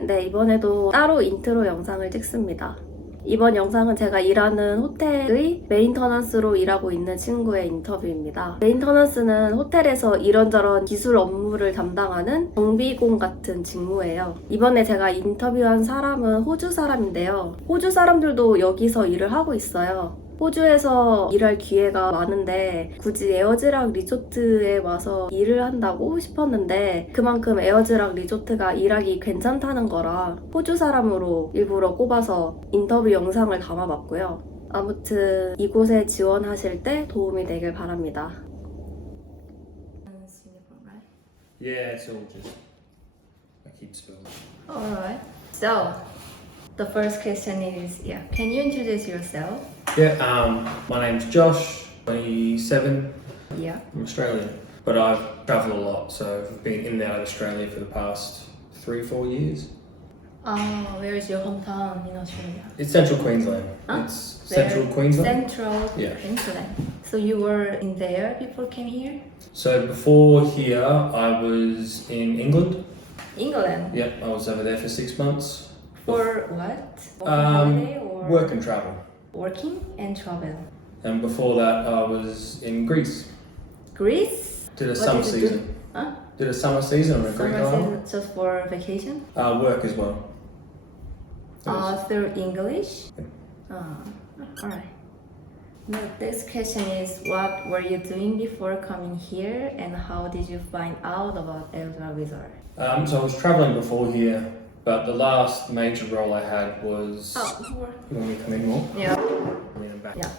근데 이번에도 따로 인트로 영상을 찍습니다. 이번 영상은 제가 일하는 호텔의 메인터넌스로 일하고 있는 친구의 인터뷰입니다. 메인터넌스는 호텔에서 이런저런 기술 업무를 담당하는 정비공 같은 직무예요. 이번에 제가 인터뷰한 사람은 호주 사람인데요. 호주 사람들도 여기서 일을 하고 있어요. 호주에서 일할 기회가 많은데 굳이 에어즈락 리조트에 와서 일을 한다고 싶었는데 그만큼 에어즈락 리조트가 일하기 괜찮다는 거라 호주 사람으로 일부러 꼽아서 인터뷰 영상을 담아봤고요. 아무튼 이곳에 지원하실 때 도움이 되길 바랍니다. Yeah, it's all just I keep spilling. Alright. So, the first question is, can you introduce yourself? Yeah, my name's Josh, 27. Yeah. I'm Australian, but I've travelled a lot, so I've been in and out of Australia for the past 3-4 years. Where is your hometown in Australia? It's central Queensland. Huh? It's central Queensland. Central Yeah. Queensland. So you were in there before came here? So before here, I was in England. England? Yep, I was over there for 6 months. For what? Holiday or Work and travel. working and travel? And before that, I was in Greece. Greece? Did a What summer did you do? season. Huh? Did a summer season on a Greek Summer island. season just for vacation? Work as well. Through English? Alright. The next question is, what were you doing before coming here and how did you find out about e어즈락 Resort? So I was travelling before here, but the last major role I had was. Before. You want me to come in more? Yeah. Lean back. Yeah.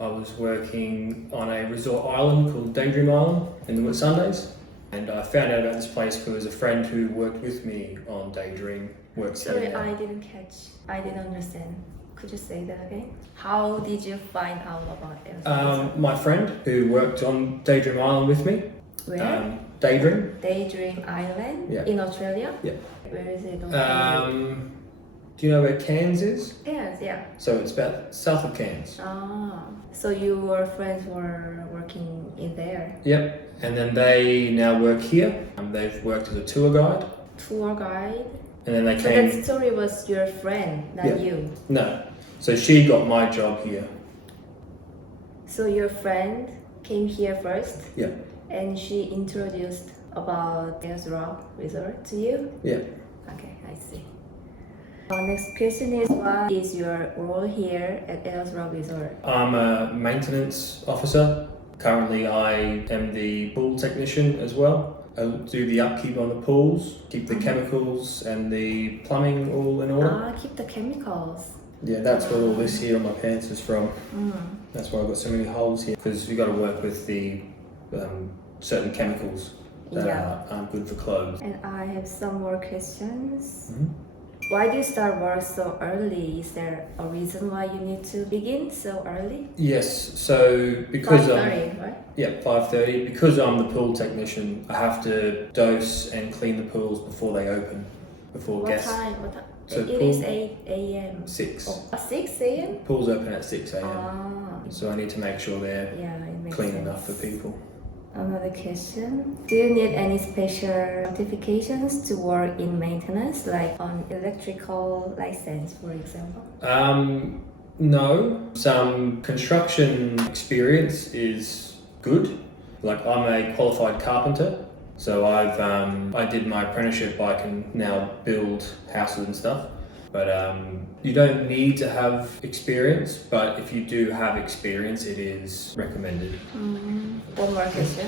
I was working on a resort island called Daydream Island in the Whitsundays, and I found out about this place because a friend who worked with me on Daydream works Sorry, here now. I didn't catch. I didn't understand. Could you say that again? How did you find out about e어즈락? My friend who worked on Daydream Island with me. Where? Daydream. Daydream Island Yeah. in Australia? Yeah. Where is it? On Do you know where Cairns is? Yes, yeah. So it's about south of Cairns. So your friends were working in there? Yep. And then they now work here. They've worked as a tour guide. Tour guide? And then they So came. that story was your friend, not Yeah. you. No. So she got my job here. So your friend came here first? Yeah. And she introduced about e어즈락 Resort to you? Yeah. Okay, I see. Next question is, what is your role here at e어즈락 Resort? I'm a maintenance officer. Currently, I am the pool technician as well. I do the upkeep on the pools, keep the chemicals and the plumbing all in order. Keep the chemicals. Yeah, that's where all this here on my pants is from. That's why I've got so many holes here, because you've got to work with the certain chemicals that aren't good for clothes. And I have some more questions. Mhm. Why do you start work so early? Is there a reason why you need to begin so early? Yes, so because 5:30, right? 5:30. Because I'm the pool technician, I have to dose and clean the pools before they open, before What guests. time? What time? So It pool- is 8 a.m. 6. 6 a.m.? Pools open at 6 a.m. So I need to make sure they're Yeah, it makes clean sense. enough for people. Another question. Do you need any special certifications to work in maintenance, like on electrical license, for example? No. Some construction experience is good. Like I'm a qualified carpenter, so I did my apprenticeship. I can now build houses and stuff. But you don't need to have experience, but if you do have experience, it is recommended. One more question.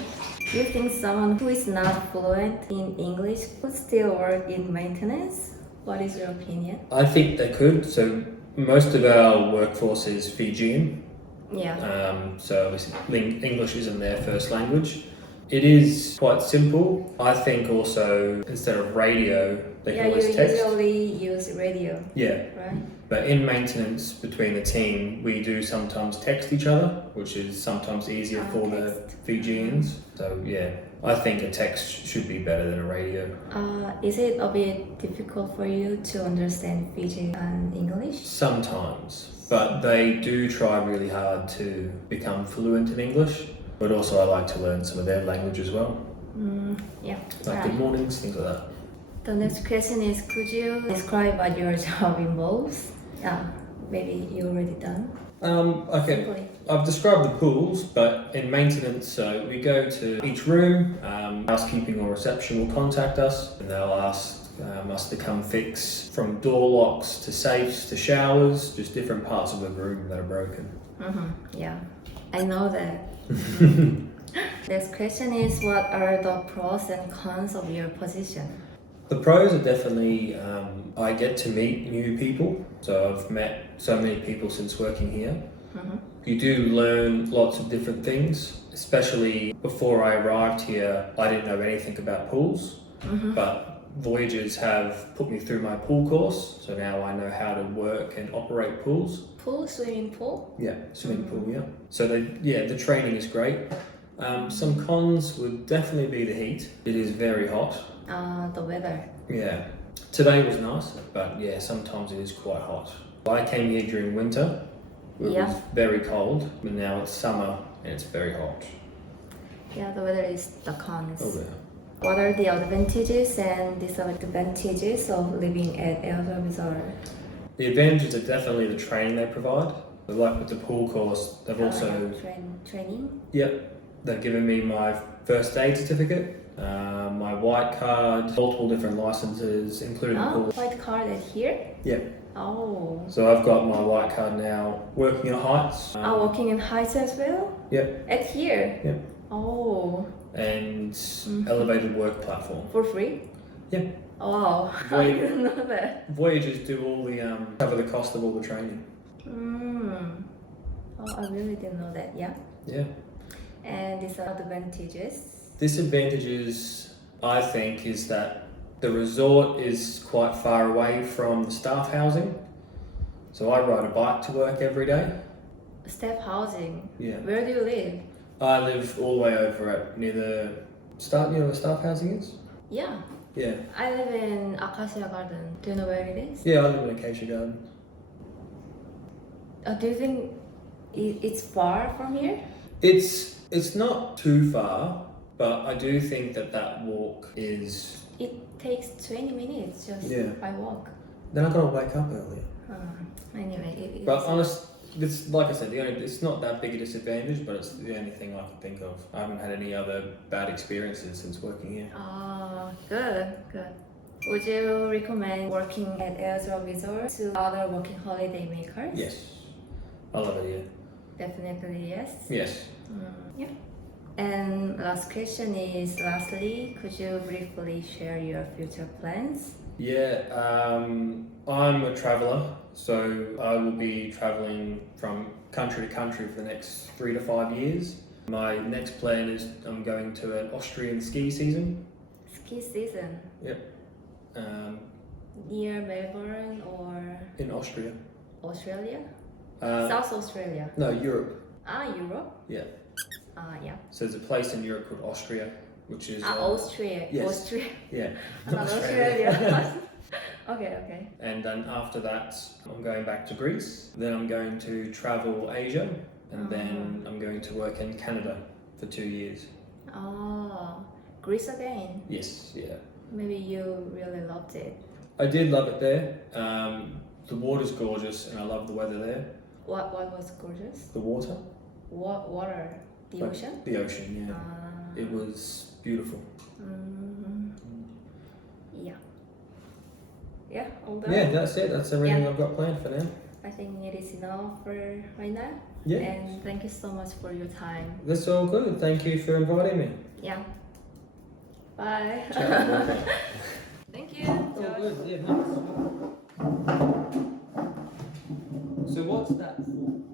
Do you think someone who is not fluent in English could still work in maintenance? What is your opinion? I think they could. So most of our workforce is Fijian. Yeah. So obviously English isn't their first language. It is quite simple. I think also instead of radio, they can you always text. usually use radio, Yeah, right? but in maintenance between the team, we do sometimes text each other, which is sometimes easier for the text. Fijians. So yeah, I think a text should be better than a radio. Is it a bit difficult for you to understand Fijian and English? Sometimes, but they do try really hard to become fluent in English. But also I like to learn some of their language as well. Yeah. Like good mornings, things like that. The next question is, could you describe what your job involves? Yeah, maybe you already done. Okay. Simply. I've described the pools, but in maintenance, so we go to each room, housekeeping or reception will contact us and they'll ask us to come fix from door locks to safes to showers, just different parts of the room that are broken. Yeah, I know that. Next question is, what are the pros and cons of your position? The pros are definitely I get to meet new people. So I've met so many people since working here. You do learn lots of different things, especially before I arrived here, I didn't know anything about pools, but voyagers have put me through my pool course, so now I know how to work and operate pools. Pool, swimming pool? Yeah, swimming pool, yeah. So the training is great. Some cons would definitely be the heat. It is very hot. The weather. Yeah. Today was nice, but yeah, sometimes it is quite hot. I came here during winter. It was very cold, but now it's summer and it's very hot. Yeah, the weather is the cons. Oh yeah. What are the advantages and disadvantages of living at eorzurak? The advantages are definitely the training they provide. Like with the pool course, they've also training. Yep, they've given me my first aid certificate, my white card, multiple different licenses, including the pool. White card at here? Yep. Oh. So I've got my white card now, working at heights. Working in heights as well? Yep. At here? Yep. Oh. And elevated work platform. For free? Yeah. Oh, wow. I didn't know that. Voyagers do all the cover the cost of all the training. Oh, I really didn't know that. Yeah. Yeah. And disadvantages? Disadvantages, I think, is that the resort is quite far away from the staff housing. So I ride a bike to work every day. Staff housing? Yeah. Where do you live? I live all the way over at near the start. You know where staff housing is? Yeah. Yeah. I live in Acacia Garden. Do you know where it is? Yeah, I live in Acacia Garden. Do you think it's far from here? It's not too far, but I do think that walk is. It takes 20 minutes just by walk. Then I gotta wake up earlier. Anyway, But honest, it's like I said, it's not that big a disadvantage, but it's the only thing I can think of. I haven't had any other bad experiences since working here. Good. Would you recommend working at eorzurak Resort to other working holiday makers? Yes, I love it here. Definitely yes. Yes. Yeah. And last question is, lastly, could you briefly share your future plans? Yeah, I'm a traveller, so I will be travelling from country to country for the next 3 to 5 years. My next plan is I'm going to an Austrian ski season. Ski season? Yep. Near Melbourne or In Austria. Australia? South Australia? No, Europe. Europe? Yeah. Yeah. So there's a place in Europe called Austria, which is... Austria. Yes. Austria. Yeah. Not Australia. Okay. And then after that, I'm going back to Greece. Then I'm going to travel Asia, and then I'm going to work in Canada for 2 years. Greece again? Yes, yeah. Maybe you really loved it. I did love it there. The water's gorgeous, and I love the weather there. What was gorgeous? The water. Water? The ocean? The ocean, yeah. It was beautiful. Yeah, all done. Yeah, that's it. That's everything I've got planned for now. I think it is enough for right now. Yeah. And thank you so much for your time. That's all good. Thank you for inviting me. Yeah. Bye. Ciao. Thank you. Oh, good. Yeah, nice. So what's that for?